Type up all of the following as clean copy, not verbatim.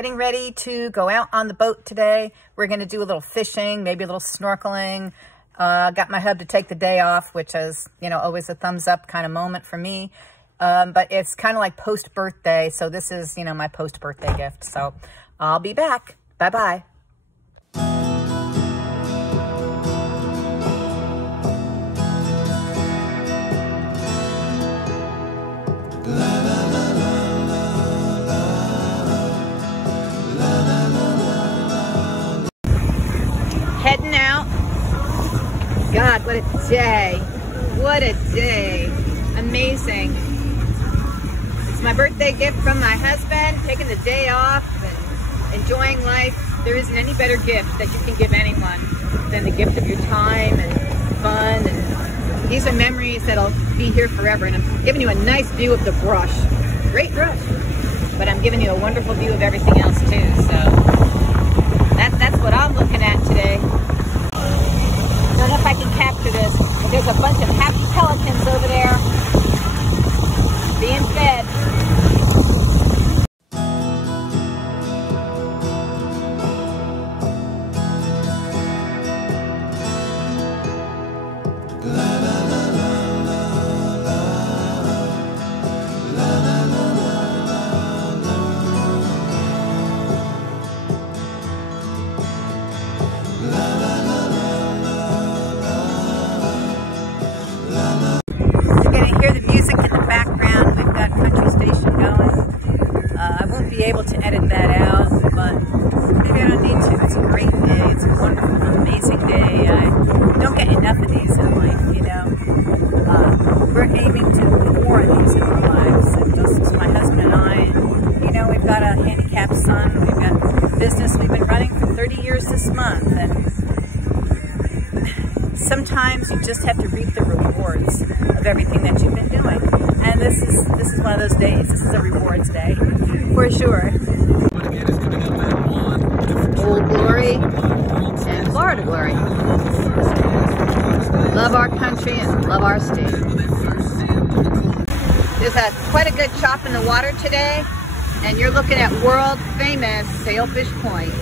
getting ready to go out on the boat today. We're going to do a little fishing, maybe a little snorkeling. Got my hub to take the day off, which is, you know, always a thumbs up kind of moment for me. But it's kind of like post-birthday. So this is, you know, my post-birthday gift. So I'll be back. Bye-bye. Heading out. God, what a day. What a day. Amazing. It's my birthday gift from my husband, taking the day off and enjoying life. There isn't any better gift that you can give anyone than the gift of your time and fun. And these are memories that'll be here forever. And I'm giving you a nice view of the brush. Great brush. But I'm giving you a wonderful view of everything else too. So that's what I'm looking at today. Don't know if I can capture this, but there's a bunch of happy pelicans over there being fed. Able to edit that out, but maybe I don't need to. It's a great day. It's a wonderful, amazing day. I don't get enough of these in life, you know. We're aiming to put more of these in our lives. And just my husband and I, you know, we've got a handicapped son. We've got business we've been running for 30 years this month. And sometimes you just have to reap the rewards of everything that you've been doing. And this is one of those days. This is a rewards day, for sure. Old Glory and Florida Glory. Love our country and love our state. There's quite a good chop in the water today, and you're looking at world famous Sailfish Point.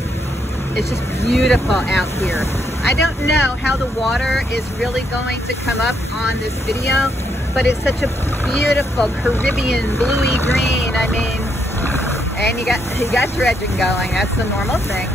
It's just beautiful out here. I don't know how the water is really going to come up on this video, but it's such a beautiful Caribbean bluey green. I mean, and you got dredging going. That's the normal thing.